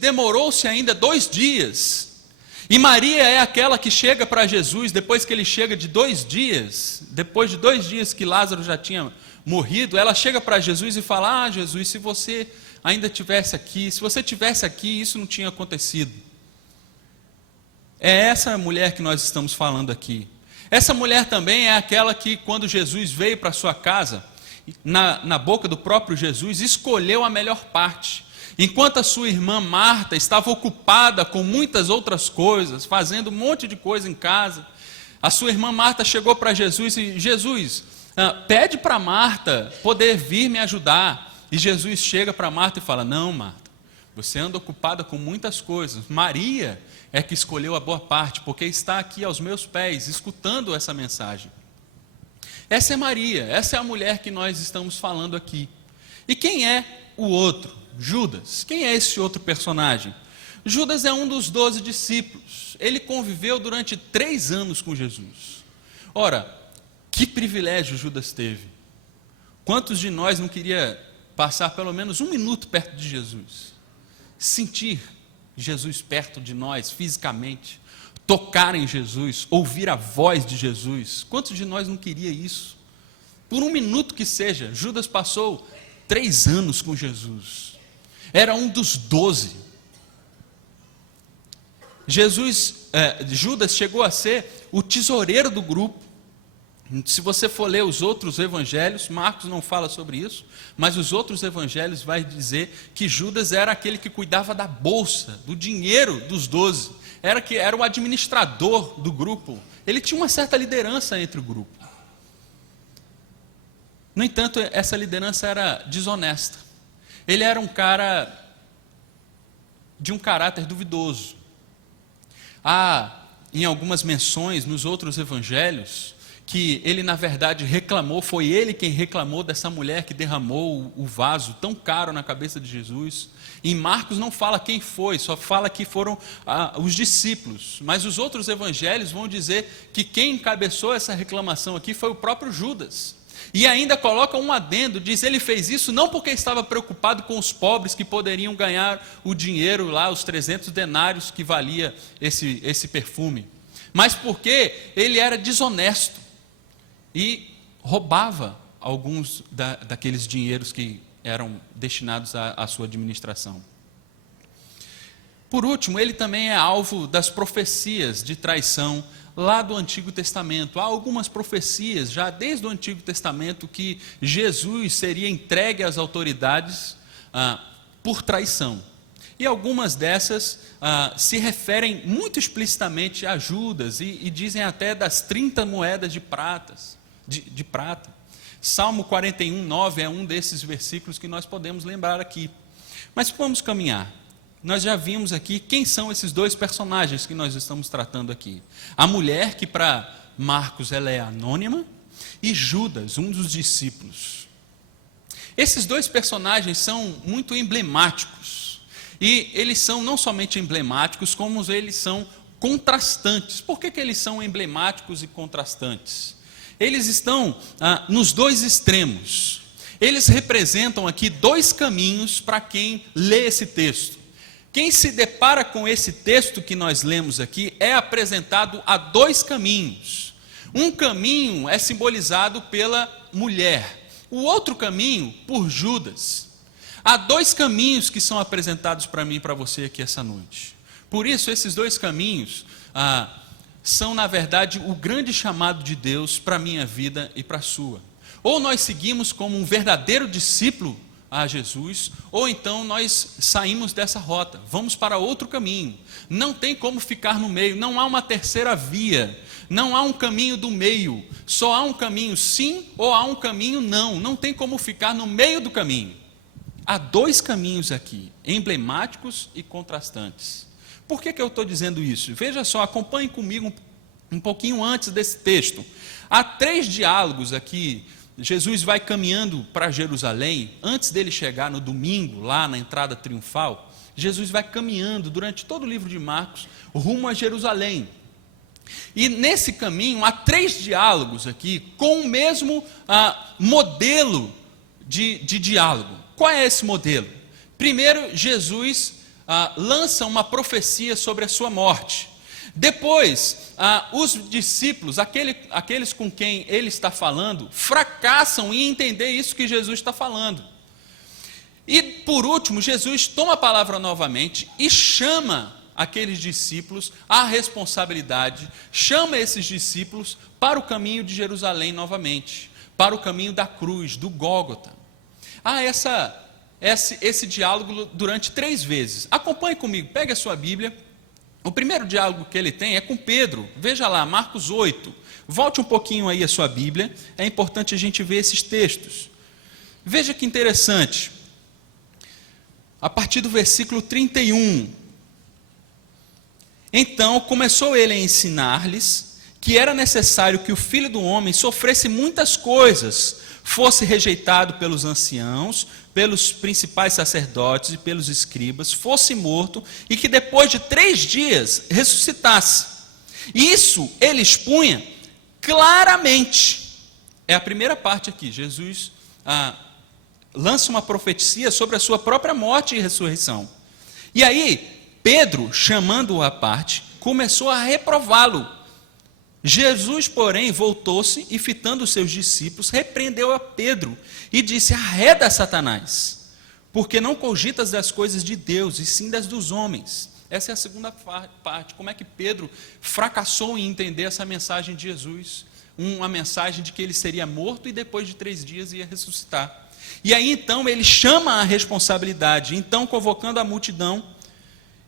demorou-se ainda 2 dias. E Maria é aquela que chega para Jesus, depois que ele chega de 2 dias, depois de 2 dias que Lázaro já tinha morrido, ela chega para Jesus e fala: ah, Jesus, se você ainda tivesse aqui, se você tivesse aqui, isso não tinha acontecido. É essa mulher que nós estamos falando aqui. Essa mulher também é aquela que, quando Jesus veio para sua casa, na boca do próprio Jesus, escolheu a melhor parte. Enquanto a sua irmã Marta estava ocupada com muitas outras coisas, fazendo um monte de coisa em casa, a sua irmã Marta chegou para Jesus e: Jesus, pede para Marta poder vir me ajudar. E Jesus chega para Marta e fala: não, Marta, você anda ocupada com muitas coisas. Maria é que escolheu a boa parte, porque está aqui aos meus pés, escutando essa mensagem. Essa é Maria, essa é a mulher que nós estamos falando aqui. E quem é o outro? Judas. Quem é esse outro personagem? Judas é um dos 12 discípulos. Ele conviveu durante 3 anos com Jesus. Ora, que privilégio Judas teve. Quantos de nós não queria passar pelo menos 1 minuto perto de Jesus? Sentir Jesus perto de nós, fisicamente. Tocar em Jesus, ouvir a voz de Jesus. Quantos de nós não queria isso? Por 1 minuto que seja. Judas passou 3 anos com Jesus. Era um dos 12. Judas chegou a ser o tesoureiro do grupo. Se você for ler os outros evangelhos, Marcos não fala sobre isso, mas os outros evangelhos vai dizer que Judas era aquele que cuidava da bolsa, do dinheiro dos 12. Era o administrador do grupo. Ele tinha uma certa liderança entre o grupo. No entanto, essa liderança era desonesta. Ele era um cara de um caráter duvidoso. Há, em algumas menções nos outros evangelhos, que ele na verdade reclamou, foi ele quem reclamou dessa mulher que derramou o vaso tão caro na cabeça de Jesus. Em Marcos não fala quem foi, só fala que foram os discípulos. Mas os outros evangelhos vão dizer que quem encabeçou essa reclamação aqui foi o próprio Judas. E ainda coloca um adendo, diz: ele fez isso não porque estava preocupado com os pobres que poderiam ganhar o dinheiro lá, os 300 denários que valia esse perfume, mas porque ele era desonesto e roubava alguns daqueles dinheiros que eram destinados à sua administração. Por último, ele também é alvo das profecias de traição lá do Antigo Testamento. Há algumas profecias já desde o Antigo Testamento que Jesus seria entregue às autoridades por traição. E algumas dessas se referem muito explicitamente a Judas e dizem até das 30 moedas de prata. Salmo 41, 9 é um desses versículos que nós podemos lembrar aqui. Mas vamos caminhar. Nós já vimos aqui quem são esses 2 personagens que nós estamos tratando aqui. A mulher, que para Marcos ela é anônima, e Judas, um dos discípulos. Esses 2 personagens são muito emblemáticos. E eles são não somente emblemáticos, como eles são contrastantes. Por que eles são emblemáticos e contrastantes? Eles estão nos 2 extremos. Eles representam aqui 2 caminhos para quem lê esse texto. Quem se depara com esse texto que nós lemos aqui é apresentado a 2 caminhos. Um caminho é simbolizado pela mulher, o outro caminho por Judas. Há 2 caminhos que são apresentados para mim e para você aqui essa noite. Por isso, esses 2 caminhos são, na verdade, o grande chamado de Deus para a minha vida e para a sua. Ou nós seguimos como um verdadeiro discípulo a Jesus, ou então nós saímos dessa rota, vamos para outro caminho. Não tem como ficar no meio, não há uma terceira via, não há um caminho do meio, só há um caminho sim ou há um caminho não, não tem como ficar no meio do caminho. Há 2 caminhos aqui, emblemáticos e contrastantes. Por que eu estou dizendo isso? Veja só, acompanhe comigo um pouquinho antes desse texto. Há 3 diálogos aqui. Jesus vai caminhando para Jerusalém, antes dele chegar no domingo, lá na entrada triunfal, Jesus vai caminhando durante todo o livro de Marcos, rumo a Jerusalém. E nesse caminho há 3 diálogos aqui, com o mesmo modelo de diálogo. Qual é esse modelo? Primeiro, Jesus lança uma profecia sobre a sua morte. Depois, os discípulos, aqueles com quem ele está falando, fracassam em entender isso que Jesus está falando. E, por último, Jesus toma a palavra novamente e chama aqueles discípulos à responsabilidade, chama esses discípulos para o caminho de Jerusalém novamente, para o caminho da cruz, do Gólgota. Esse diálogo durante 3 vezes. Acompanhe comigo, pegue a sua Bíblia. O primeiro diálogo que ele tem é com Pedro. Veja lá, Marcos 8. Volte um pouquinho aí a sua Bíblia. É importante a gente ver esses textos. Veja que interessante. A partir do versículo 31. Então começou ele a ensinar-lhes que era necessário que o Filho do Homem sofresse muitas coisas, fosse rejeitado pelos anciãos, pelos principais sacerdotes e pelos escribas, fosse morto e que depois de 3 dias ressuscitasse. Isso ele expunha claramente. É a primeira parte aqui. Jesus lança uma profecia sobre a sua própria morte e ressurreição. E aí, Pedro, chamando-o à parte, começou a reprová-lo. Jesus, porém, voltou-se e, fitando os seus discípulos, repreendeu a Pedro e disse: arreda, Satanás, porque não cogitas das coisas de Deus, e sim das dos homens. Essa é a segunda parte. Como é que Pedro fracassou em entender essa mensagem de Jesus? Uma mensagem de que ele seria morto e depois de 3 dias ia ressuscitar. E aí então ele chama a responsabilidade. Então, convocando a multidão,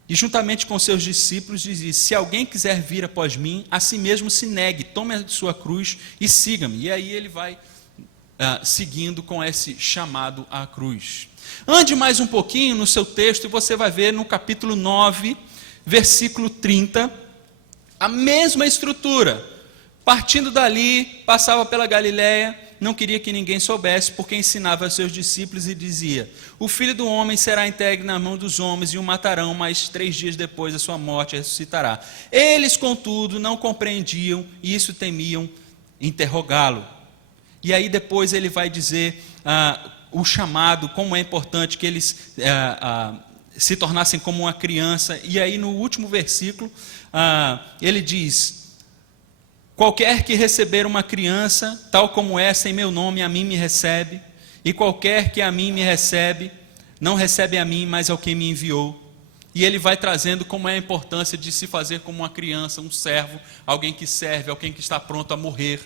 e juntamente com seus discípulos diz: se alguém quiser vir após mim, a si mesmo se negue, tome a sua cruz e siga-me. E aí ele vai seguindo com esse chamado à cruz. Ande mais um pouquinho no seu texto e você vai ver no capítulo 9, versículo 30, a mesma estrutura. Partindo dali, passava pela Galiléia, não queria que ninguém soubesse, porque ensinava aos seus discípulos e dizia: o Filho do Homem será entregue na mão dos homens e o matarão, mas 3 dias depois da sua morte ressuscitará. Eles, contudo, não compreendiam e isso temiam interrogá-lo. E aí depois ele vai dizer o chamado, como é importante que eles se tornassem como uma criança. E aí no último versículo ele diz: qualquer que receber uma criança, tal como essa, em meu nome, a mim me recebe, e qualquer que a mim me recebe, não recebe a mim, mas ao que me enviou. E ele vai trazendo como é a importância de se fazer como uma criança, um servo, alguém que serve, alguém que está pronto a morrer.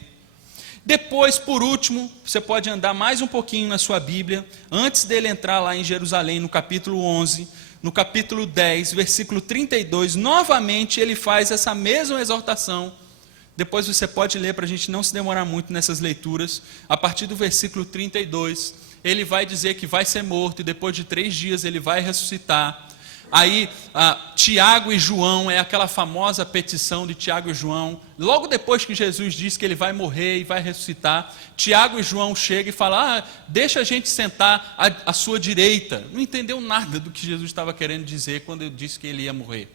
Depois, por último, você pode andar mais um pouquinho na sua Bíblia, antes dele entrar lá em Jerusalém, no capítulo 11, no capítulo 10, versículo 32, novamente ele faz essa mesma exortação. Depois você pode ler para a gente não se demorar muito nessas leituras. A partir do versículo 32, ele vai dizer que vai ser morto e depois de 3 dias ele vai ressuscitar. Aí Tiago e João, é aquela famosa petição de Tiago e João. Logo depois que Jesus diz que ele vai morrer e vai ressuscitar, Tiago e João chegam e falam: deixa a gente sentar à sua direita. Não entendeu nada do que Jesus estava querendo dizer quando ele disse que ele ia morrer.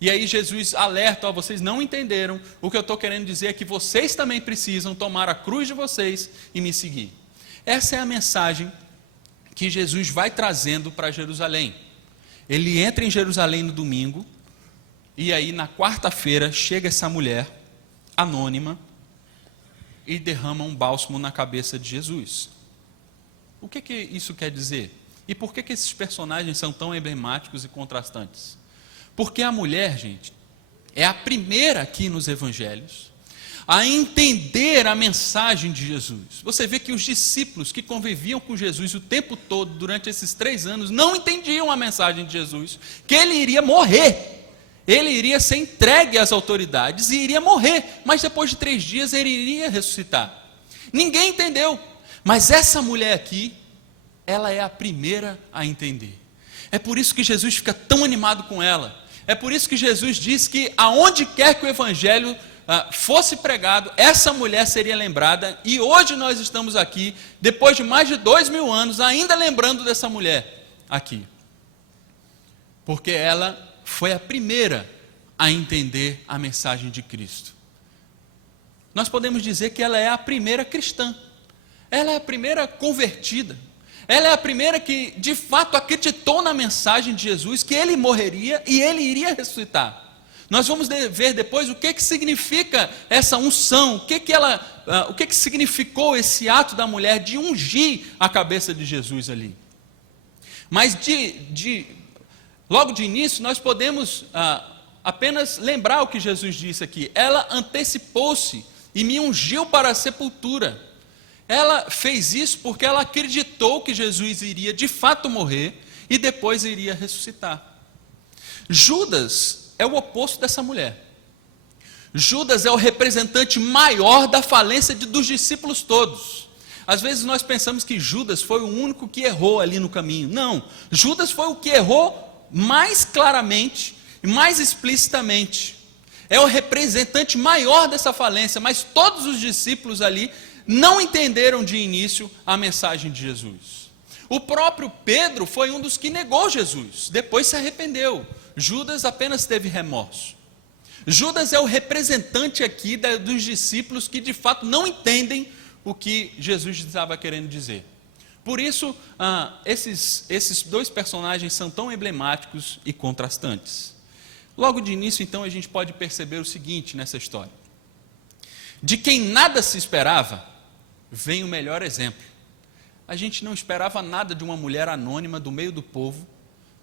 E aí Jesus alerta: vocês não entenderam, o que eu estou querendo dizer é que vocês também precisam tomar a cruz de vocês e me seguir. Essa é a mensagem que Jesus vai trazendo para Jerusalém. Ele entra em Jerusalém no domingo, e aí na quarta-feira chega essa mulher anônima e derrama um bálsamo na cabeça de Jesus. O que isso quer dizer? E por que esses personagens são tão emblemáticos e contrastantes? Porque a mulher, gente, é a primeira aqui nos evangelhos a entender a mensagem de Jesus. Você vê que os discípulos que conviviam com Jesus o tempo todo, durante esses 3 anos, não entendiam a mensagem de Jesus, que ele iria morrer, ele iria ser entregue às autoridades e iria morrer, mas depois de 3 dias ele iria ressuscitar. Ninguém entendeu, mas essa mulher aqui, ela é a primeira a entender. É por isso que Jesus fica tão animado com ela. É por isso que Jesus diz que aonde quer que o evangelho fosse pregado, essa mulher seria lembrada, e hoje nós estamos aqui, depois de mais de 2000 anos, ainda lembrando dessa mulher aqui. Porque ela foi a primeira a entender a mensagem de Cristo. Nós podemos dizer que ela é a primeira cristã, ela é a primeira convertida, Ela é a primeira que, de fato, acreditou na mensagem de Jesus, que ele morreria e ele iria ressuscitar. Nós vamos ver depois o que significa essa unção, o que significou esse ato da mulher de ungir a cabeça de Jesus ali. Mas logo de início nós podemos apenas lembrar o que Jesus disse aqui. Ela antecipou-se e me ungiu para a sepultura. Ela fez isso porque ela acreditou que Jesus iria de fato morrer e depois iria ressuscitar. Judas é o oposto dessa mulher. Judas é o representante maior da falência dos discípulos todos. Às vezes nós pensamos que Judas foi o único que errou ali no caminho. Não, Judas foi o que errou mais claramente e mais explicitamente. É o representante maior dessa falência, mas todos os discípulos ali não entenderam de início a mensagem de Jesus. O próprio Pedro foi um dos que negou Jesus, depois se arrependeu. Judas apenas teve remorso. Judas é o representante aqui dos discípulos que de fato não entendem o que Jesus estava querendo dizer. Por isso, esses dois personagens são tão emblemáticos e contrastantes. Logo de início, então, a gente pode perceber o seguinte nessa história. De quem nada se esperava, vem o melhor exemplo. A gente não esperava nada de uma mulher anônima do meio do povo,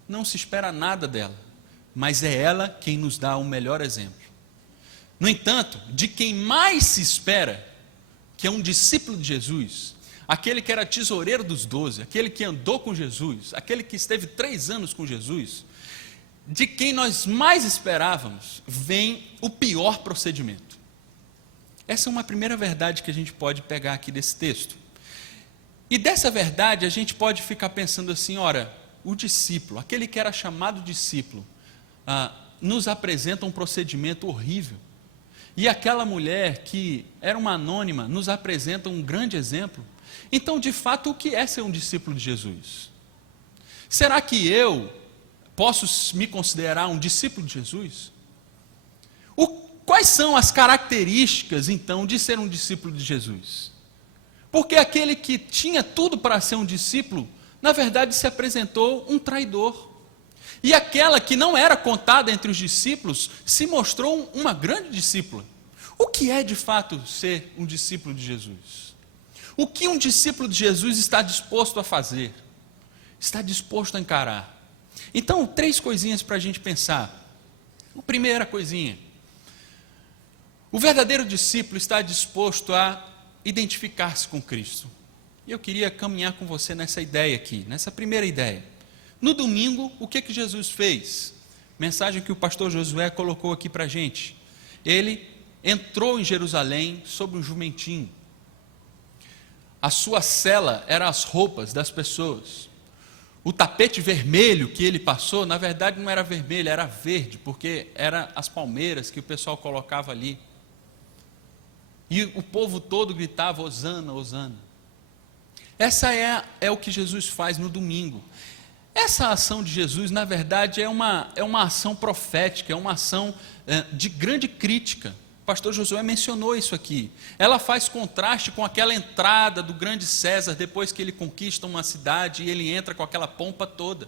não se espera nada dela, mas é ela quem nos dá o melhor exemplo. No entanto, de quem mais se espera, que é um discípulo de Jesus, aquele que era tesoureiro dos 12, aquele que andou com Jesus, aquele que esteve 3 anos com Jesus, de quem nós mais esperávamos, vem o pior procedimento. Essa é uma primeira verdade que a gente pode pegar aqui desse texto. E dessa verdade a gente pode ficar pensando assim, ora, o discípulo, aquele que era chamado discípulo, nos apresenta um procedimento horrível. E aquela mulher que era uma anônima, nos apresenta um grande exemplo. Então, de fato, o que é ser um discípulo de Jesus? Será que eu posso me considerar um discípulo de Jesus? Quais são as características, então, de ser um discípulo de Jesus? Porque aquele que tinha tudo para ser um discípulo, na verdade se apresentou um traidor. E aquela que não era contada entre os discípulos, se mostrou uma grande discípula. O que é, de fato, ser um discípulo de Jesus? O que um discípulo de Jesus está disposto a fazer? Está disposto a encarar? Então, 3 coisinhas para a gente pensar. A primeira coisinha. O verdadeiro discípulo está disposto a identificar-se com Cristo. E eu queria caminhar com você nessa ideia aqui, nessa primeira ideia. No domingo, o que Jesus fez? Mensagem que o pastor Josué colocou aqui para a gente. Ele entrou em Jerusalém sobre um jumentinho. A sua cela era as roupas das pessoas. O tapete vermelho que ele passou, na verdade não era vermelho, era verde, porque eram as palmeiras que o pessoal colocava ali. E o povo todo gritava, Hosana, Hosana. Essa é o que Jesus faz no domingo. Essa ação de Jesus, na verdade, é uma ação profética, é uma ação de grande crítica. O pastor Josué mencionou isso aqui. Ela faz contraste com aquela entrada do grande César, depois que ele conquista uma cidade e ele entra com aquela pompa toda.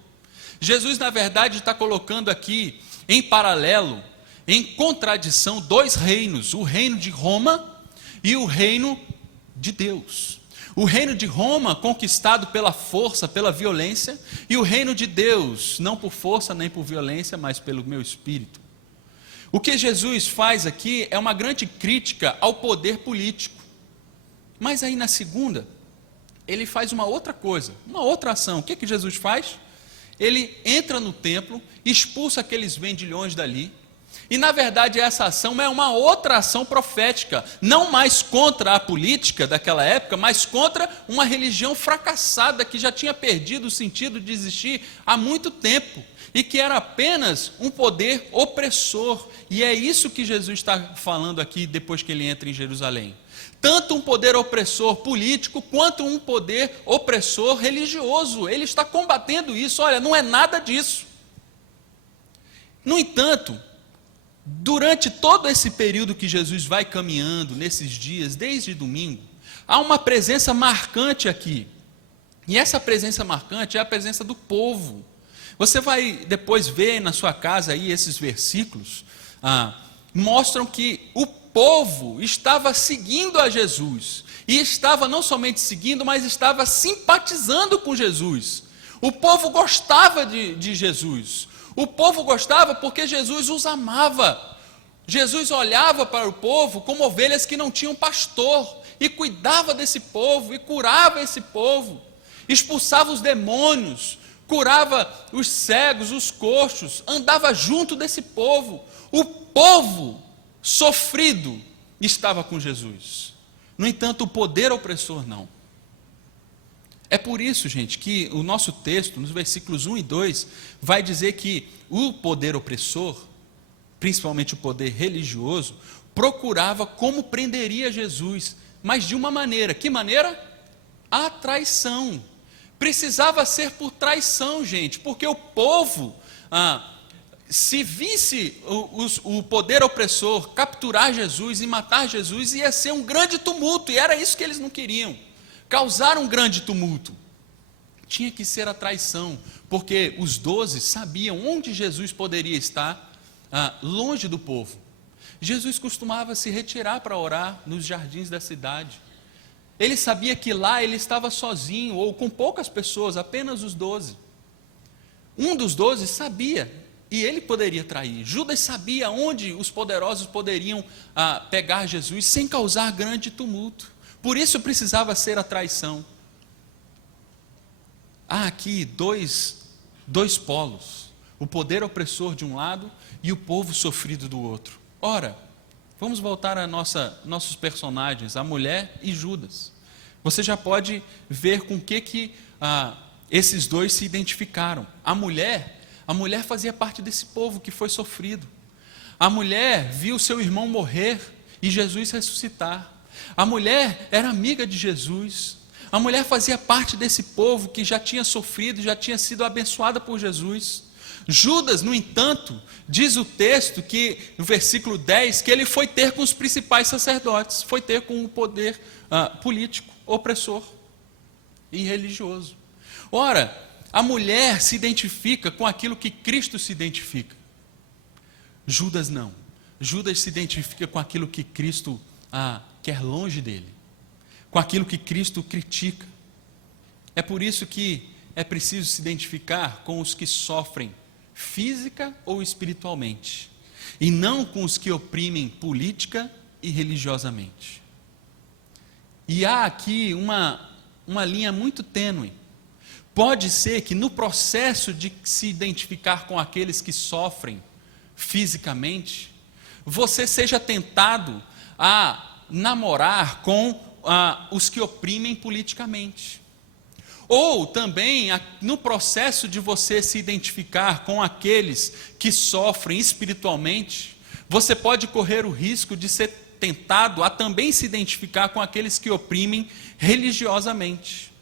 Jesus, na verdade, está colocando aqui, em paralelo, em contradição, 2 reinos, o reino de Roma e o reino de Deus. O reino de Roma conquistado pela força, pela violência, e o reino de Deus, não por força nem por violência, mas pelo meu espírito. O que Jesus faz aqui é uma grande crítica ao poder político. Mas aí na segunda, ele faz uma outra coisa, uma outra ação. O que Jesus faz? Ele entra no templo, expulsa aqueles vendilhões dali, e na verdade essa ação é uma outra ação profética, não mais contra a política daquela época, mas contra uma religião fracassada que já tinha perdido o sentido de existir há muito tempo e que era apenas um poder opressor. E é isso que Jesus está falando aqui depois que ele entra em Jerusalém. Tanto um poder opressor político quanto um poder opressor religioso. Ele está combatendo isso. Olha, não é nada disso. No entanto, durante todo esse período que Jesus vai caminhando, nesses dias, desde domingo, há uma presença marcante aqui. E essa presença marcante é a presença do povo. Você vai depois ver na sua casa aí esses versículos, mostram que o povo estava seguindo a Jesus, e estava não somente seguindo, mas estava simpatizando com Jesus. O povo gostava de Jesus, o povo gostava porque Jesus os amava. Jesus olhava para o povo como ovelhas que não tinham pastor, e cuidava desse povo, e curava esse povo, expulsava os demônios, curava os cegos, os coxos, andava junto desse povo. O povo sofrido estava com Jesus. No entanto, o poder opressor não. É por isso, gente, que o nosso texto, nos versículos 1 e 2, vai dizer que o poder opressor, principalmente o poder religioso, procurava como prenderia Jesus, mas de uma maneira. Que maneira? A traição. Precisava ser por traição, gente, porque o povo, se visse o poder opressor capturar Jesus e matar Jesus, ia ser um grande tumulto, e era isso que eles não queriam, causar um grande tumulto. Tinha que ser a traição, porque os 12 sabiam onde Jesus poderia estar, longe do povo. Jesus costumava se retirar para orar nos jardins da cidade. Ele sabia que lá ele estava sozinho, ou com poucas pessoas, apenas os 12. Um dos 12 sabia, e ele poderia trair. Judas sabia onde os poderosos poderiam pegar Jesus, sem causar grande tumulto. Por isso precisava ser a traição. Há aqui dois polos, o poder opressor de um lado, e o povo sofrido do outro. Ora, vamos voltar a nossos personagens, a mulher e Judas. Você já pode ver com que esses dois se identificaram. A mulher fazia parte desse povo que foi sofrido. A mulher viu seu irmão morrer e Jesus ressuscitar. A mulher era amiga de Jesus. A mulher fazia parte desse povo que já tinha sofrido, já tinha sido abençoada por Jesus. Judas, no entanto, diz o texto que, no versículo 10, que ele foi ter com os principais sacerdotes, foi ter com o poder político, opressor e religioso. Ora, a mulher se identifica com aquilo que Cristo se identifica. Judas não. Judas se identifica com aquilo que Cristo quer longe dele, com aquilo que Cristo critica. É por isso que é preciso se identificar com os que sofrem física ou espiritualmente, e não com os que oprimem política e religiosamente. E há aqui uma linha muito tênue. Pode ser que no processo de se identificar com aqueles que sofrem fisicamente, você seja tentado a namorar com os que oprimem politicamente. Ou também, no processo de você se identificar com aqueles que sofrem espiritualmente, você pode correr o risco de ser tentado a também se identificar com aqueles que oprimem religiosamente.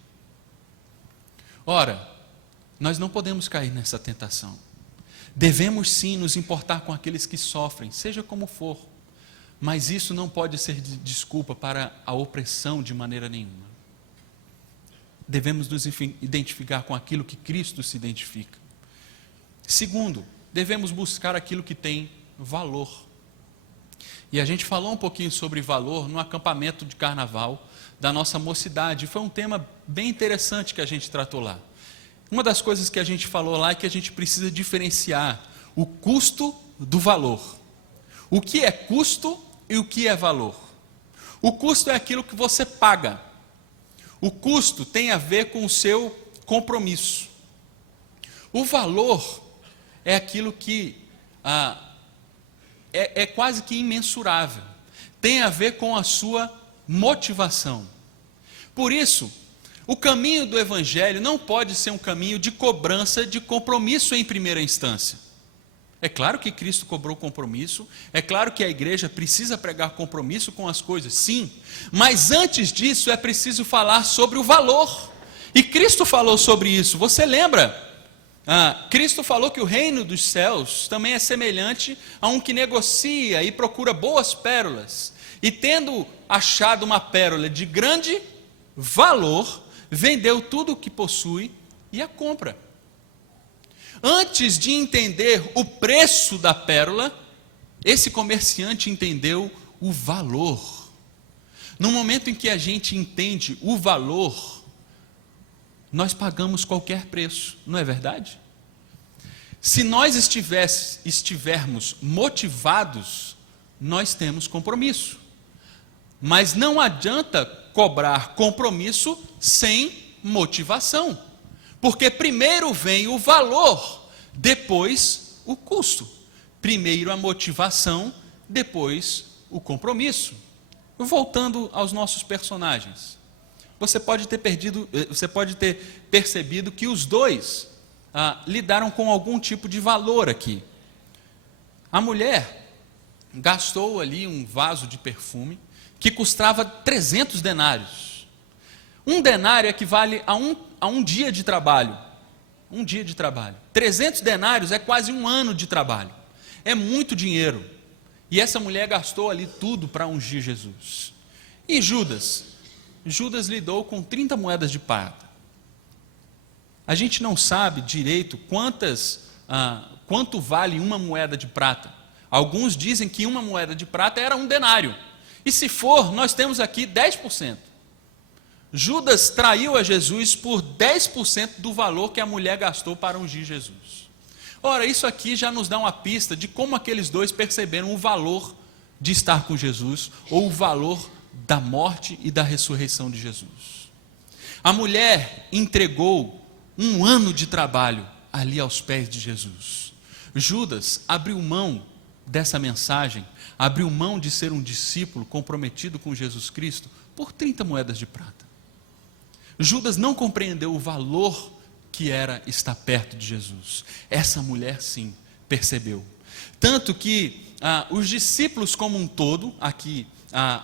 Ora, nós não podemos cair nessa tentação. Devemos sim nos importar com aqueles que sofrem, seja como for, mas isso não pode ser desculpa para a opressão de maneira nenhuma. Devemos nos identificar com aquilo que Cristo se identifica. Segundo, devemos buscar aquilo que tem valor. E a gente falou um pouquinho sobre valor no acampamento de carnaval da nossa mocidade. Foi um tema bem interessante que a gente tratou lá. Uma das coisas que a gente falou lá é que a gente precisa diferenciar o custo do valor. O que é custo e o que é valor? O custo é aquilo que você paga. O custo tem a ver com o seu compromisso. O valor é aquilo que é quase que imensurável. Tem a ver com a sua motivação. Por isso, o caminho do Evangelho não pode ser um caminho de cobrança de compromisso em primeira instância. É claro que Cristo cobrou compromisso, é claro que a igreja precisa pregar compromisso com as coisas, sim, mas antes disso é preciso falar sobre o valor, e Cristo falou sobre isso. Você lembra? Cristo falou que o reino dos céus também é semelhante a um que negocia e procura boas pérolas, e tendo achado uma pérola de grande valor, vendeu tudo o que possui e a compra. Antes de entender o preço da pérola, esse comerciante entendeu o valor. No momento em que a gente entende o valor, nós pagamos qualquer preço, não é verdade? Se nós estivermos motivados, nós temos compromisso. Mas não adianta cobrar compromisso sem motivação. Porque primeiro vem o valor, depois o custo. Primeiro a motivação, depois o compromisso. Voltando aos nossos personagens. Você pode ter percebido que os dois lidaram com algum tipo de valor aqui. A mulher gastou ali um vaso de perfume que custava 300 denários. Um denário equivale a um dia de trabalho. Um dia de trabalho. 300 denários é quase um ano de trabalho. É muito dinheiro. E essa mulher gastou ali tudo para ungir Jesus. E Judas? Judas lidou com 30 moedas de prata. A gente não sabe direito quanto vale uma moeda de prata. Alguns dizem que uma moeda de prata era um denário. E se for, nós temos aqui 10%. Judas traiu a Jesus por 10% do valor que a mulher gastou para ungir Jesus. Ora, isso aqui já nos dá uma pista de como aqueles dois perceberam o valor de estar com Jesus, ou o valor da morte e da ressurreição de Jesus. A mulher entregou um ano de trabalho ali aos pés de Jesus. Judas abriu mão dessa mensagem, abriu mão de ser um discípulo comprometido com Jesus Cristo por 30 moedas de prata. Judas não compreendeu o valor que era estar perto de Jesus. Essa mulher sim percebeu. Tanto que os discípulos como um todo, aqui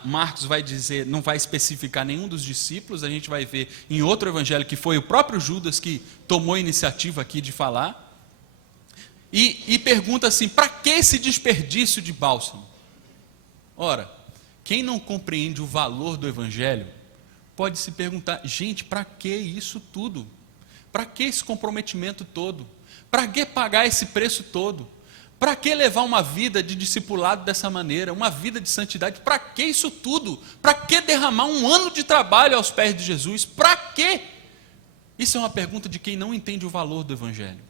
Marcos vai dizer, não vai especificar nenhum dos discípulos, a gente vai ver em outro evangelho que foi o próprio Judas que tomou a iniciativa aqui de falar, e pergunta assim, para que esse desperdício de bálsamo? Ora, quem não compreende o valor do evangelho, pode se perguntar, gente, para que isso tudo? Para que esse comprometimento todo? Para que pagar esse preço todo? Para que levar uma vida de discipulado dessa maneira? Uma vida de santidade? Para que isso tudo? Para que derramar um ano de trabalho aos pés de Jesus? Para quê? Isso é uma pergunta de quem não entende o valor do evangelho.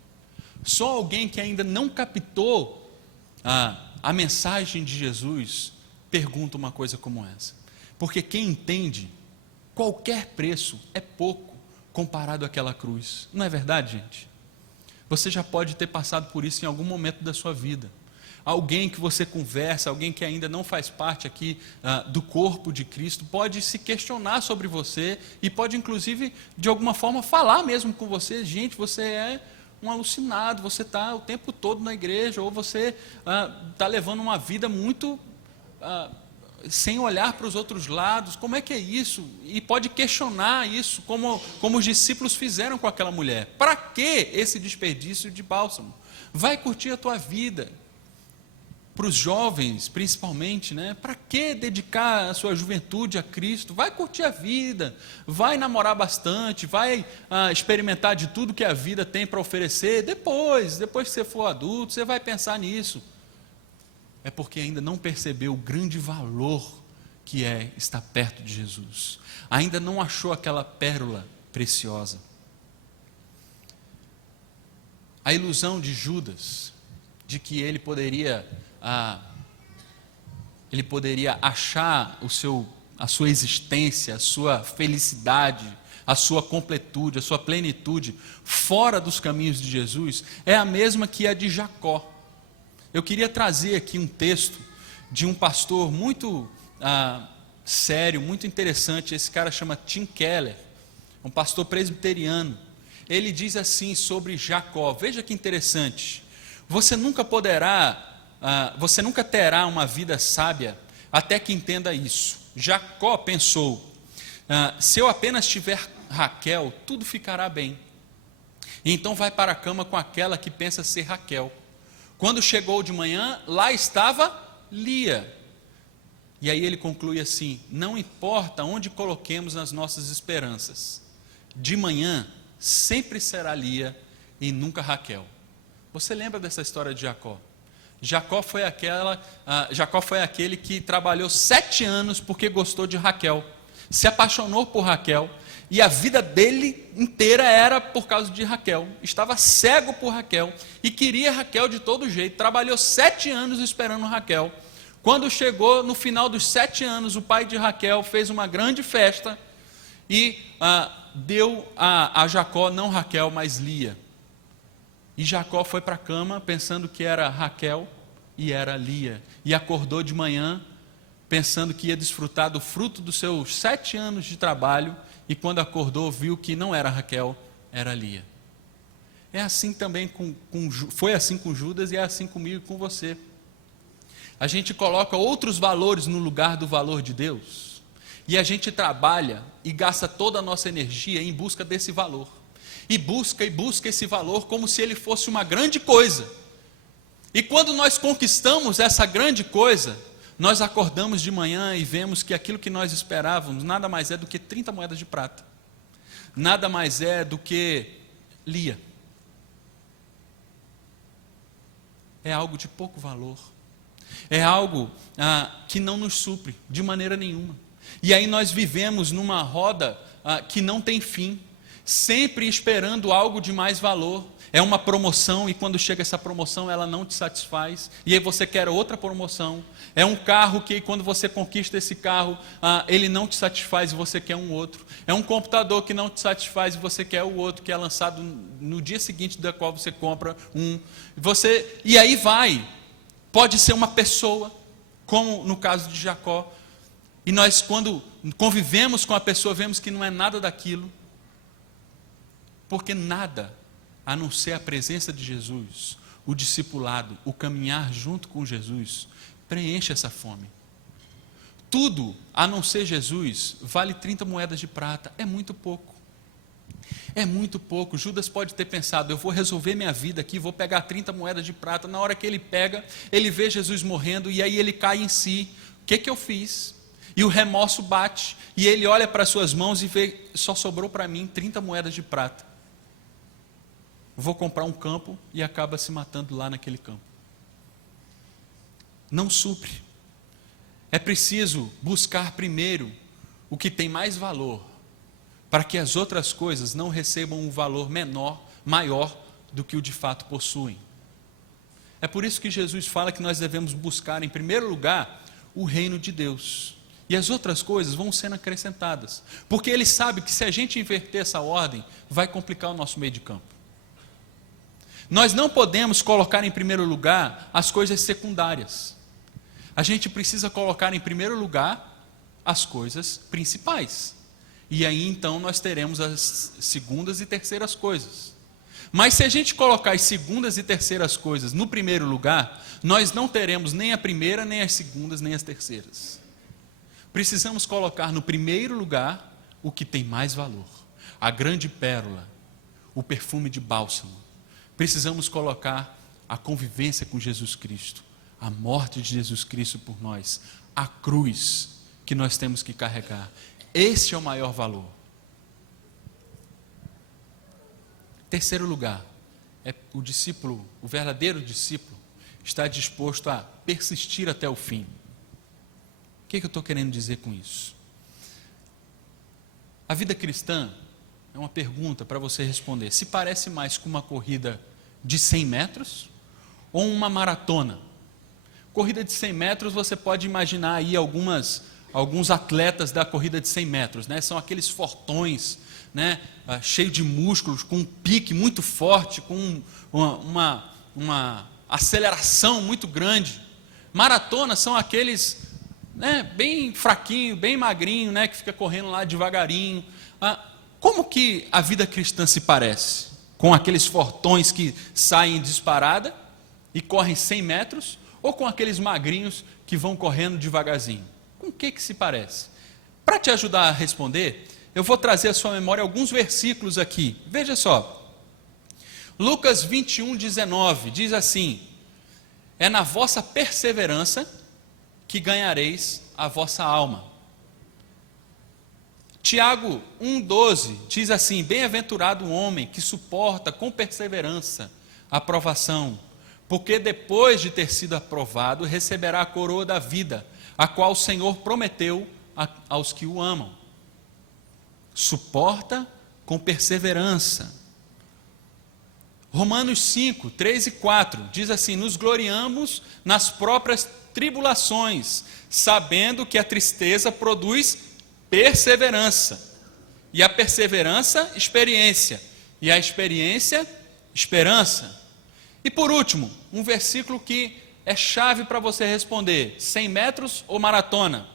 Só alguém que ainda não captou a mensagem de Jesus pergunta uma coisa como essa. Porque quem entende, qualquer preço é pouco comparado àquela cruz. Não é verdade, gente? Você já pode ter passado por isso em algum momento da sua vida. Alguém que você conversa, alguém que ainda não faz parte aqui do corpo de Cristo, pode se questionar sobre você e pode inclusive, de alguma forma, falar mesmo com você. Gente, você é um alucinado, você está o tempo todo na igreja, ou você está levando uma vida muito... sem olhar para os outros lados, como é que é isso? E pode questionar isso, como os discípulos fizeram com aquela mulher. Para que esse desperdício de bálsamo? Vai curtir a tua vida. Para os jovens, principalmente, né? Para que dedicar a sua juventude a Cristo? Vai curtir a vida, vai namorar bastante, vai experimentar de tudo que a vida tem para oferecer. Depois que você for adulto, você vai pensar nisso. É porque ainda não percebeu o grande valor que é estar perto de Jesus. Ainda não achou aquela pérola preciosa. A ilusão de Judas, de que ele poderia achar a sua existência, a sua felicidade, a sua completude, a sua plenitude, fora dos caminhos de Jesus, é a mesma que a de Jacó. Eu queria trazer aqui um texto de um pastor muito sério, muito interessante. Esse cara chama Tim Keller, um pastor presbiteriano. Ele diz assim sobre Jacó, veja que interessante. Você nunca terá uma vida sábia até que entenda isso. Jacó pensou, se eu apenas tiver Raquel, tudo ficará bem. E então vai para a cama com aquela que pensa ser Raquel. Quando chegou de manhã, lá estava Lia. E aí ele conclui assim, não importa onde coloquemos as nossas esperanças, de manhã sempre será Lia e nunca Raquel. Você lembra dessa história de Jacó? Jacó foi aquele que trabalhou 7 anos porque gostou de Raquel, se apaixonou por Raquel, e a vida dele inteira era por causa de Raquel. Estava cego por Raquel e queria Raquel de todo jeito. Trabalhou 7 anos esperando Raquel. Quando chegou no final dos 7 anos, o pai de Raquel fez uma grande festa e deu a Jacó, não Raquel, mas Lia. E Jacó foi para a cama pensando que era Raquel e era Lia. E acordou de manhã pensando que ia desfrutar do fruto dos seus 7 anos de trabalho. E quando acordou, viu que não era Raquel, era Lia. É assim também foi assim com Judas e é assim comigo e com você. A gente coloca outros valores no lugar do valor de Deus. E a gente trabalha e gasta toda a nossa energia em busca desse valor. E busca esse valor como se ele fosse uma grande coisa. E quando nós conquistamos essa grande coisa, nós acordamos de manhã e vemos que aquilo que nós esperávamos nada mais é do que 30 moedas de prata. Nada mais é do que Lia. É algo de pouco valor. É algo que não nos supre de maneira nenhuma. E aí nós vivemos numa roda que não tem fim, sempre esperando algo de mais valor. É uma promoção e quando chega essa promoção ela não te satisfaz. E aí você quer outra promoção. É um carro que quando você conquista esse carro, ele não te satisfaz e você quer um outro. É um computador que não te satisfaz e você quer o outro, que é lançado no dia seguinte da qual você compra um. E aí vai. Pode ser uma pessoa, como no caso de Jacó. E nós, quando convivemos com a pessoa, vemos que não é nada daquilo. Porque nada, a não ser a presença de Jesus, o discipulado, o caminhar junto com Jesus, preenche essa fome. Tudo, a não ser Jesus, vale 30 moedas de prata. É muito pouco. É muito pouco. Judas pode ter pensado, eu vou resolver minha vida aqui, vou pegar 30 moedas de prata. Na hora que ele pega, ele vê Jesus morrendo e aí ele cai em si. O que eu fiz? E o remorso bate. E ele olha para suas mãos e vê, só sobrou para mim 30 moedas de prata. Vou comprar um campo e acaba se matando lá naquele campo. Não supre. É preciso buscar primeiro o que tem mais valor, para que as outras coisas não recebam um valor maior do que o de fato possuem. É por isso que Jesus fala que nós devemos buscar em primeiro lugar o reino de Deus. E as outras coisas vão sendo acrescentadas. Porque Ele sabe que se a gente inverter essa ordem, vai complicar o nosso meio de campo. Nós não podemos colocar em primeiro lugar as coisas secundárias. A gente precisa colocar em primeiro lugar as coisas principais. E aí então nós teremos as segundas e terceiras coisas. Mas se a gente colocar as segundas e terceiras coisas no primeiro lugar, nós não teremos nem a primeira, nem as segundas, nem as terceiras. Precisamos colocar no primeiro lugar o que tem mais valor. A grande pérola, o perfume de bálsamo. Precisamos colocar a convivência com Jesus Cristo, a morte de Jesus Cristo por nós, a cruz que nós temos que carregar. Esse é o maior valor. Terceiro lugar, é o discípulo, o verdadeiro discípulo, está disposto a persistir até o fim. O que eu estou querendo dizer com isso? A vida cristã é uma pergunta para você responder. Se parece mais com uma corrida de 100 metros ou uma maratona? Corrida de 100 metros, você pode imaginar aí alguns atletas da corrida de 100 metros, né? São aqueles fortões, né? Cheio de músculos, com um pique muito forte, com uma aceleração muito grande. Maratona são aqueles, né, bem fraquinho, bem magrinho, né, que fica correndo lá devagarinho. Como que a vida cristã se parece? Com aqueles fortões que saem em disparada e correm 100 metros, ou com aqueles magrinhos que vão correndo devagarzinho? Com o que se parece? Para te ajudar a responder, eu vou trazer à sua memória alguns versículos aqui. Veja só. Lucas 21, 19, diz assim: é na vossa perseverança que ganhareis a vossa alma. Tiago 1,12 diz assim: bem-aventurado o homem que suporta com perseverança a provação, porque depois de ter sido aprovado, receberá a coroa da vida, a qual o Senhor prometeu aos que o amam. Suporta com perseverança. Romanos 5, 3 e 4 diz assim: nos gloriamos nas próprias tribulações, sabendo que a tristeza produz perseverança, e a perseverança, experiência, e a experiência, esperança. E por último, um versículo que é chave para você responder: 100 metros ou maratona?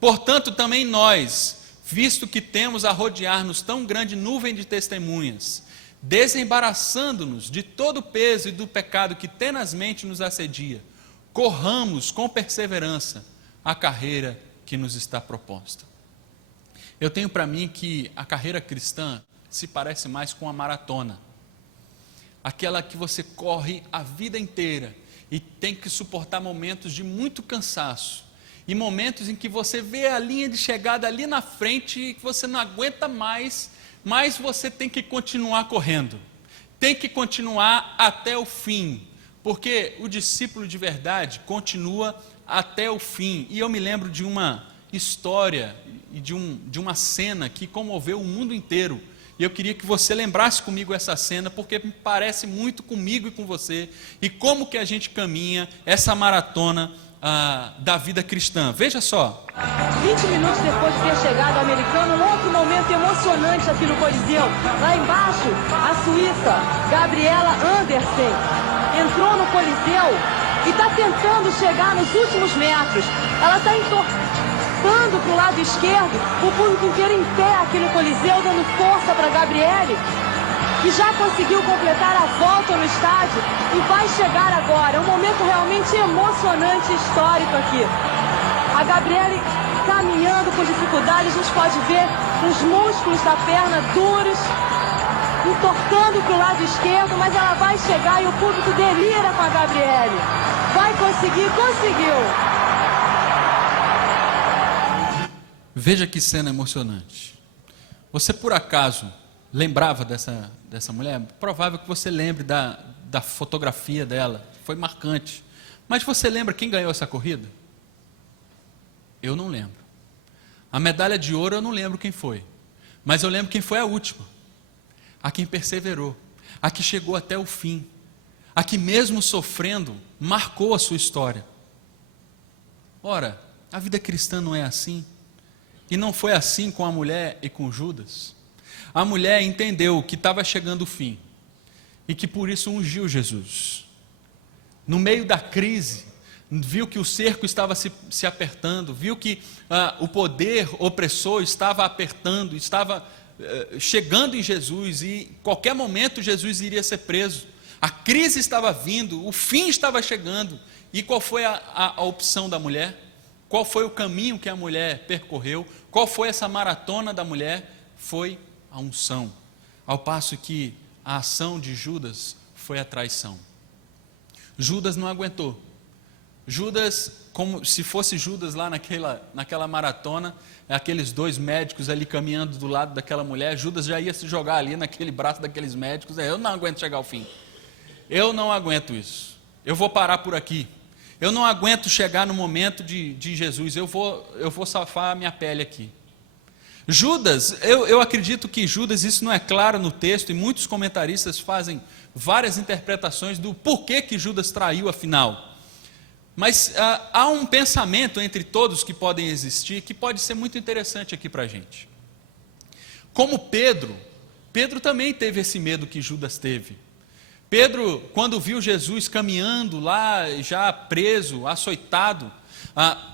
Portanto, também nós, visto que temos a rodear-nos tão grande nuvem de testemunhas, desembaraçando-nos de todo o peso e do pecado que tenazmente nos assedia, corramos com perseverança a carreira que nos está proposta. Eu tenho para mim que a carreira cristã se parece mais com a maratona, aquela que você corre a vida inteira e tem que suportar momentos de muito cansaço, e momentos em que você vê a linha de chegada ali na frente e que você não aguenta mais, mas você tem que continuar correndo, tem que continuar até o fim, porque o discípulo de verdade continua até o fim. E eu me lembro de uma história e de uma cena que comoveu o mundo inteiro, e eu queria que você lembrasse comigo essa cena, porque me parece muito comigo e com você, e como que a gente caminha essa maratona da vida cristã. Veja só. 20 minutos depois de ter chegado o americano, um outro momento emocionante aqui no Coliseu. Lá embaixo, a suíça, Gabriela Andersen, entrou no Coliseu e está tentando chegar nos últimos metros. Ela está entortando para o lado esquerdo, o público inteiro em pé aqui no Coliseu, dando força para a Gabriele, que já conseguiu completar a volta no estádio e vai chegar agora. É um momento realmente emocionante e histórico aqui. A Gabriele caminhando com dificuldade, a gente pode ver os músculos da perna duros, entortando para o lado esquerdo, mas ela vai chegar e o público delira com a Gabriele. Vai conseguir, conseguiu! Veja que cena emocionante. Você por acaso lembrava dessa mulher? Provável que você lembre da fotografia dela, foi marcante. Mas você lembra quem ganhou essa corrida? Eu não lembro. A medalha de ouro eu não lembro quem foi, mas eu lembro quem foi a última, a quem perseverou, a que chegou até o fim, a que mesmo sofrendo, marcou a sua história. Ora, a vida cristã não é assim, e não foi assim com a mulher e com Judas. A mulher entendeu que estava chegando o fim, e que por isso ungiu Jesus. No meio da crise, viu que o cerco estava se apertando, viu que o poder opressor estava apertando, estava chegando em Jesus, e em qualquer momento Jesus iria ser preso. A crise estava vindo, o fim estava chegando. E qual foi a opção da mulher? Qual foi o caminho que a mulher percorreu? Qual foi essa maratona da mulher? Foi a unção. Ao passo que a ação de Judas foi a traição. Judas não aguentou. Judas, como se fosse Judas lá naquela maratona, aqueles dois médicos ali caminhando do lado daquela mulher, Judas já ia se jogar ali naquele braço daqueles médicos. Eu não aguento chegar ao fim. Eu não aguento isso. Eu vou parar por aqui. Eu não aguento chegar no momento de Jesus. Eu vou safar a minha pele aqui. Judas, eu acredito que Judas, isso não é claro no texto, e muitos comentaristas fazem várias interpretações do porquê que Judas traiu afinal. Mas há um pensamento entre todos que podem existir, que pode ser muito interessante aqui para a gente. Como Pedro também teve esse medo que Judas teve. Pedro, quando viu Jesus caminhando lá, já preso, açoitado,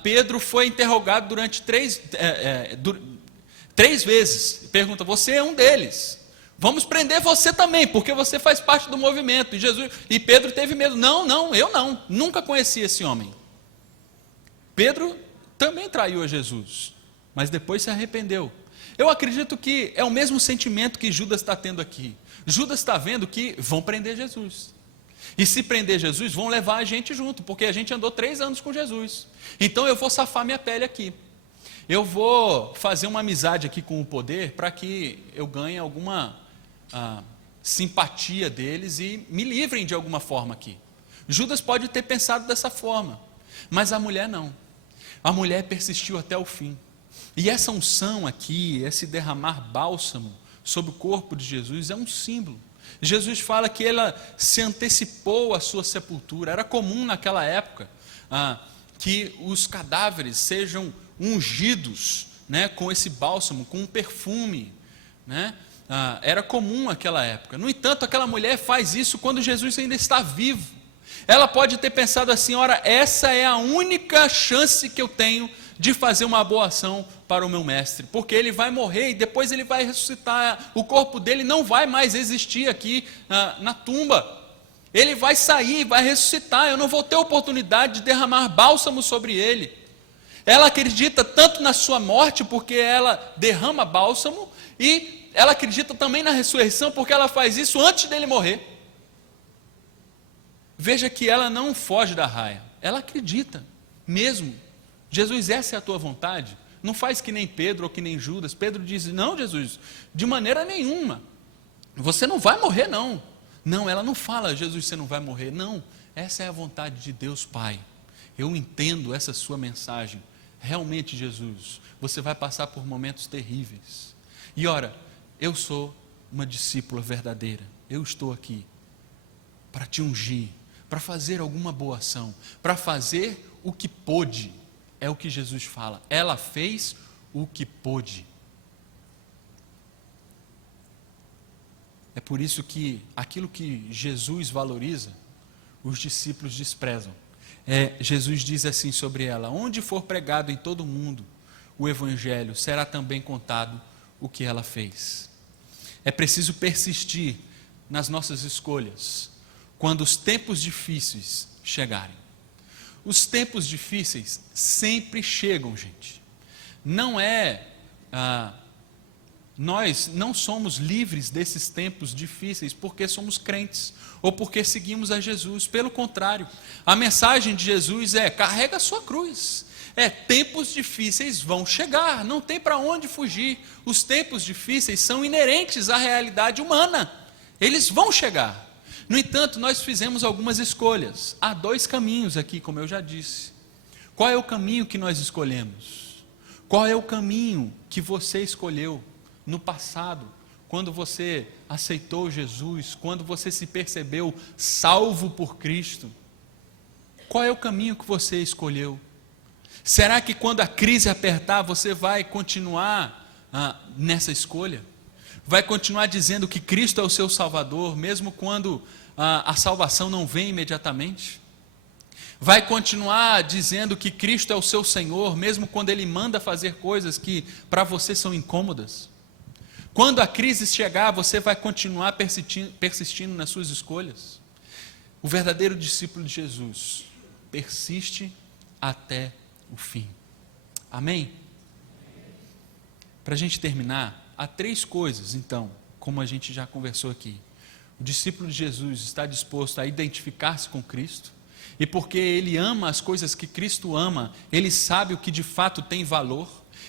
Pedro foi interrogado durante três vezes. Pergunta: você é um deles, vamos prender você também, porque você faz parte do movimento. E Pedro teve medo. Não, eu não, nunca conheci esse homem. Pedro também traiu a Jesus, mas depois se arrependeu. Eu acredito que é o mesmo sentimento que Judas está tendo aqui. Judas está vendo que vão prender Jesus, e se prender Jesus, vão levar a gente junto, porque a gente andou 3 anos com Jesus, então eu vou safar minha pele aqui. eu vou fazer uma amizade aqui com o poder para que eu ganhe alguma simpatia deles e me livrem de alguma forma aqui. Judas pode ter pensado dessa forma, mas a mulher não. A mulher persistiu até o fim. E essa unção aqui, esse derramar bálsamo sobre o corpo de Jesus é um símbolo. Jesus fala que ela se antecipou à sua sepultura. Era comum naquela época que os cadáveres sejam ungidos, né, com esse bálsamo, com um perfume, né? Era comum naquela época. No entanto, aquela mulher faz isso quando Jesus ainda está vivo. Ela pode ter pensado assim: ora, essa é a única chance que eu tenho de fazer uma boa ação para o meu mestre, porque ele vai morrer e depois ele vai ressuscitar, o corpo dele não vai mais existir aqui na tumba, ele vai sair, vai ressuscitar, eu não vou ter oportunidade de derramar bálsamo sobre ele. Ela acredita tanto na sua morte, porque ela derrama bálsamo, e ela acredita também na ressurreição, porque ela faz isso antes dele morrer. Veja que ela não foge da raia, ela acredita mesmo. Jesus, essa é a tua vontade? Não faz que nem Pedro ou que nem Judas. Pedro diz: não, Jesus, de maneira nenhuma, você não vai morrer não. Não, ela não fala: Jesus, você não vai morrer. Não, essa é a vontade de Deus Pai. Eu entendo essa sua mensagem. Realmente, Jesus, você vai passar por momentos terríveis. E ora, eu sou uma discípula verdadeira. Eu estou aqui para te ungir, para fazer alguma boa ação, para fazer o que pôde. É o que Jesus fala. Ela fez o que pôde. É por isso que aquilo que Jesus valoriza, os discípulos desprezam. Jesus diz assim sobre ela: onde for pregado em todo o mundo o evangelho, será também contado o que ela fez. É preciso persistir nas nossas escolhas quando os tempos difíceis chegarem. Os tempos difíceis sempre chegam, gente. Nós não somos livres desses tempos difíceis porque somos crentes ou porque seguimos a Jesus. Pelo contrário, a mensagem de Jesus é: carrega a sua cruz. Tempos difíceis vão chegar, não tem para onde fugir. Os tempos difíceis são inerentes à realidade humana. Eles vão chegar. No entanto, nós fizemos algumas escolhas. Há dois caminhos aqui, como eu já disse. Qual é o caminho que nós escolhemos? Qual é o caminho que você escolheu no passado, quando você aceitou Jesus, quando você se percebeu salvo por Cristo? Qual é o caminho que você escolheu? Será que quando a crise apertar, você vai continuar nessa escolha? Vai continuar dizendo que Cristo é o seu Salvador, mesmo quando a salvação não vem imediatamente? Vai continuar dizendo que Cristo é o seu Senhor, mesmo quando Ele manda fazer coisas que para você são incômodas? Quando a crise chegar, você vai continuar persistindo nas suas escolhas? O verdadeiro discípulo de Jesus persiste até o fim. Amém? Para a gente terminar, há três coisas, então, como a gente já conversou aqui. O discípulo de Jesus está disposto a identificar-se com Cristo, e porque ele ama as coisas que Cristo ama, ele sabe o que de fato tem valor,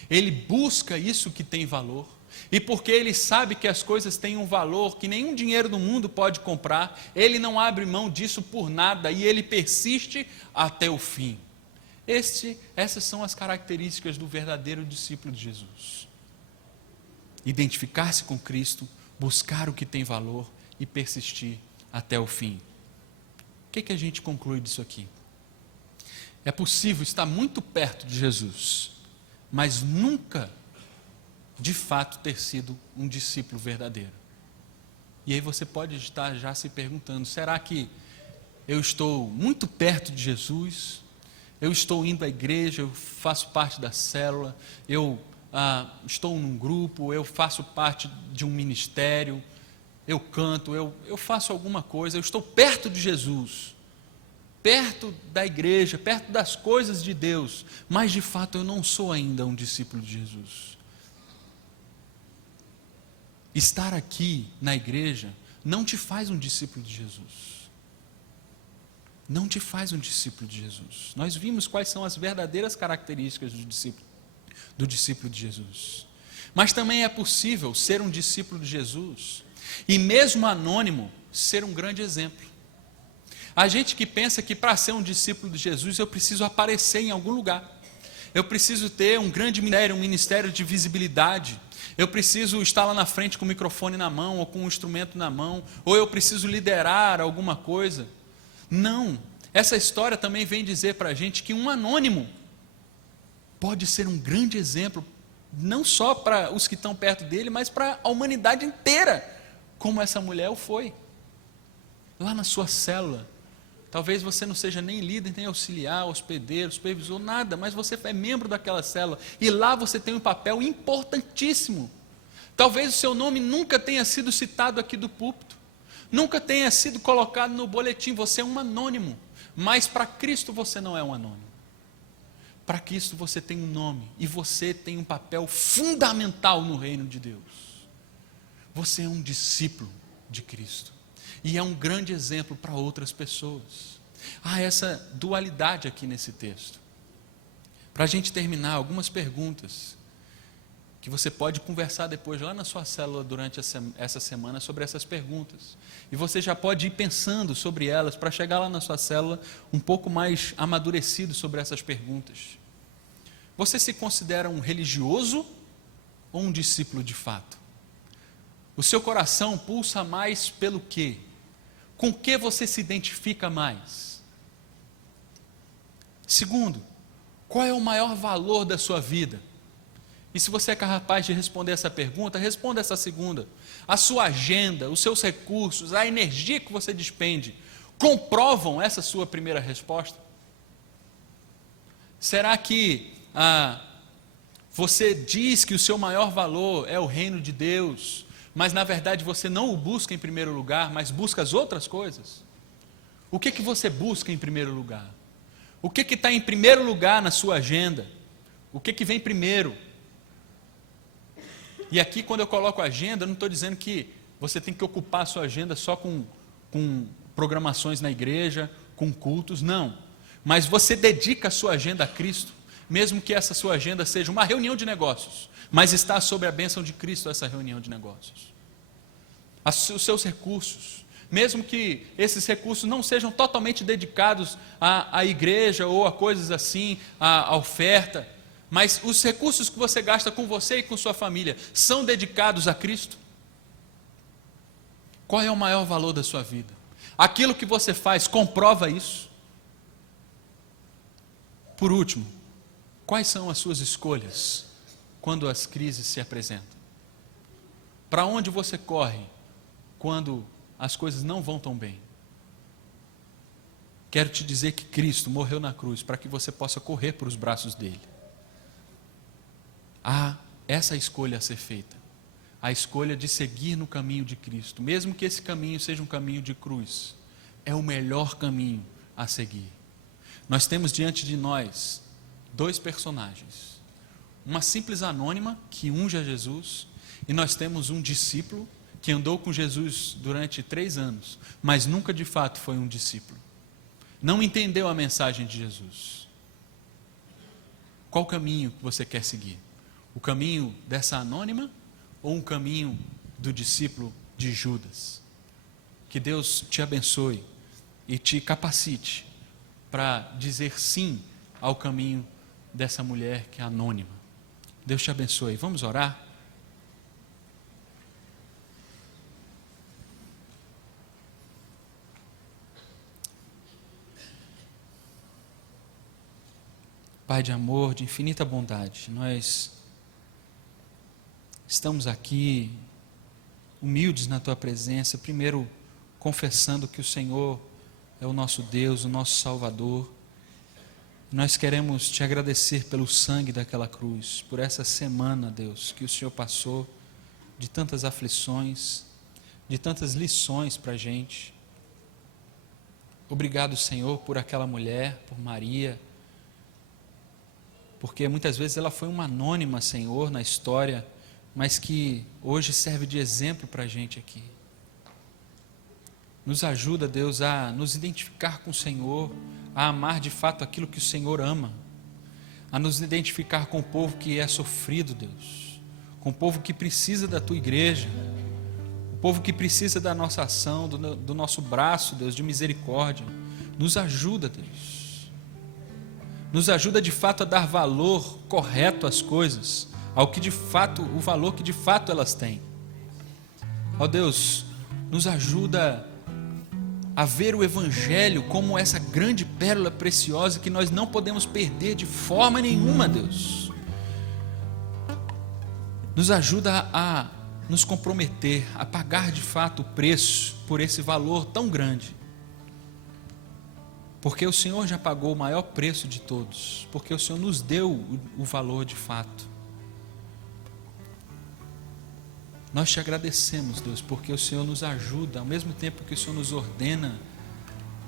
ele busca isso que tem valor, e porque ele sabe que as coisas têm um valor que nenhum dinheiro do mundo pode comprar, ele não abre mão disso por nada, e ele persiste até o fim. Essas são as características do verdadeiro discípulo de Jesus. Identificar-se com Cristo, buscar o que tem valor e persistir até o fim. O que a gente conclui disso aqui? É possível estar muito perto de Jesus, mas nunca, de fato, ter sido um discípulo verdadeiro. E aí você pode estar já se perguntando: será que eu estou muito perto de Jesus? Eu estou indo à igreja, eu faço parte da célula, eu estou num grupo, eu faço parte de um ministério, eu canto, eu faço alguma coisa, eu estou perto de Jesus, perto da igreja, perto das coisas de Deus, mas de fato eu não sou ainda um discípulo de Jesus. Estar aqui na igreja não te faz um discípulo de Jesus. Não te faz um discípulo de Jesus. Nós vimos quais são as verdadeiras características do discípulo do discípulo de Jesus. Mas também é possível ser um discípulo de Jesus e mesmo anônimo ser um grande exemplo. A gente que pensa que para ser um discípulo de Jesus eu preciso aparecer em algum lugar. Eu preciso ter um grande ministério, um ministério de visibilidade. Eu preciso estar lá na frente com o microfone na mão ou com um instrumento na mão, ou eu preciso liderar alguma coisa. Não, essa história também vem dizer para a gente que um anônimo pode ser um grande exemplo, não só para os que estão perto dele, mas para a humanidade inteira, como essa mulher o foi. Lá na sua célula, talvez você não seja nem líder, nem auxiliar, hospedeiro, supervisor, nada, mas você é membro daquela célula, e lá você tem um papel importantíssimo. Talvez o seu nome nunca tenha sido citado aqui do púlpito, nunca tenha sido colocado no boletim, você é um anônimo, mas para Cristo você não é um anônimo. Para Cristo você tem um nome, e você tem um papel fundamental no reino de Deus. Você é um discípulo de Cristo, e é um grande exemplo para outras pessoas. Há essa dualidade aqui nesse texto. Para a gente terminar, algumas perguntas que você pode conversar depois lá na sua célula durante essa semana sobre essas perguntas. E você já pode ir pensando sobre elas para chegar lá na sua célula um pouco mais amadurecido sobre essas perguntas. Você se considera um religioso ou um discípulo de fato? O seu coração pulsa mais pelo quê? Com que você se identifica mais? Segundo, qual é o maior valor da sua vida? E se você é capaz de responder essa pergunta, responda essa segunda. A sua agenda, os seus recursos, a energia que você despende, comprovam essa sua primeira resposta? Será que você diz que o seu maior valor é o reino de Deus, mas na verdade você não o busca em primeiro lugar, mas busca as outras coisas? O que você busca em primeiro lugar? O que está em primeiro lugar na sua agenda? O que vem primeiro? E aqui quando eu coloco agenda, eu não estou dizendo que você tem que ocupar a sua agenda só com programações na igreja, com cultos, não. Mas você dedica a sua agenda a Cristo, mesmo que essa sua agenda seja uma reunião de negócios, mas está sob a bênção de Cristo essa reunião de negócios. Os seus recursos, mesmo que esses recursos não sejam totalmente dedicados à igreja ou a coisas assim, à oferta, mas os recursos que você gasta com você e com sua família são dedicados a Cristo? Qual é o maior valor da sua vida? Aquilo que você faz comprova isso? Por último, quais são as suas escolhas quando as crises se apresentam? Para onde você corre quando as coisas não vão tão bem? Quero te dizer que Cristo morreu na cruz para que você possa correr para os braços dele. Há essa escolha a ser feita, a escolha de seguir no caminho de Cristo, mesmo que esse caminho seja um caminho de cruz, é o melhor caminho a seguir. Nós temos diante de nós dois personagens, uma simples anônima que unge a Jesus, e nós temos um discípulo que andou com Jesus durante 3 anos, mas nunca de fato foi um discípulo, não entendeu a mensagem de Jesus. Qual caminho que você quer seguir? O caminho dessa anônima ou um caminho do discípulo de Judas? Que Deus te abençoe e te capacite para dizer sim ao caminho dessa mulher que é anônima. Deus te abençoe. Vamos orar? Pai de amor, de infinita bondade, nós estamos aqui humildes na Tua presença, primeiro confessando que o Senhor é o nosso Deus, o nosso Salvador. Nós queremos Te agradecer pelo sangue daquela cruz, por essa semana, Deus, que o Senhor passou, de tantas aflições, de tantas lições para a gente. Obrigado, Senhor, por aquela mulher, por Maria, porque muitas vezes ela foi uma anônima, Senhor, na história, mas que hoje serve de exemplo para a gente aqui. Nos ajuda, Deus, a nos identificar com o Senhor, a amar de fato aquilo que o Senhor ama, a nos identificar com o povo que é sofrido, Deus, com o povo que precisa da Tua igreja, o povo que precisa da nossa ação, do nosso braço, Deus, de misericórdia. Nos ajuda, Deus. Nos ajuda de fato a dar valor correto às coisas, ao que de fato, o valor que de fato elas têm. Ó Deus, nos ajuda a ver o Evangelho como essa grande pérola preciosa que nós não podemos perder de forma nenhuma, Deus. Nos ajuda a nos comprometer, a pagar de fato o preço por esse valor tão grande. Porque o Senhor já pagou o maior preço de todos, porque o Senhor nos deu o valor de fato. Nós te agradecemos, Deus, porque o Senhor nos ajuda, ao mesmo tempo que o Senhor nos ordena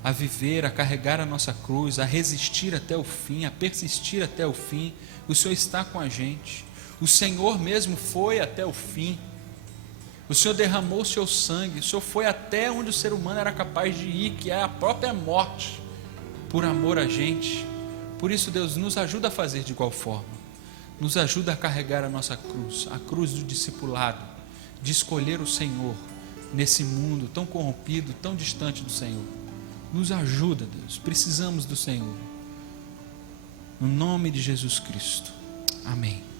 a viver, a carregar a nossa cruz, a resistir até o fim, a persistir até o fim. O Senhor está com a gente. O Senhor mesmo foi até o fim. O Senhor derramou o seu sangue. O Senhor foi até onde o ser humano era capaz de ir, que é a própria morte, por amor a gente. Por isso, Deus, nos ajuda a fazer de igual forma. Nos ajuda a carregar a nossa cruz, a cruz do discipulado, de escolher o Senhor nesse mundo tão corrompido, tão distante do Senhor. Nos ajuda, Deus, precisamos do Senhor. No nome de Jesus Cristo. Amém.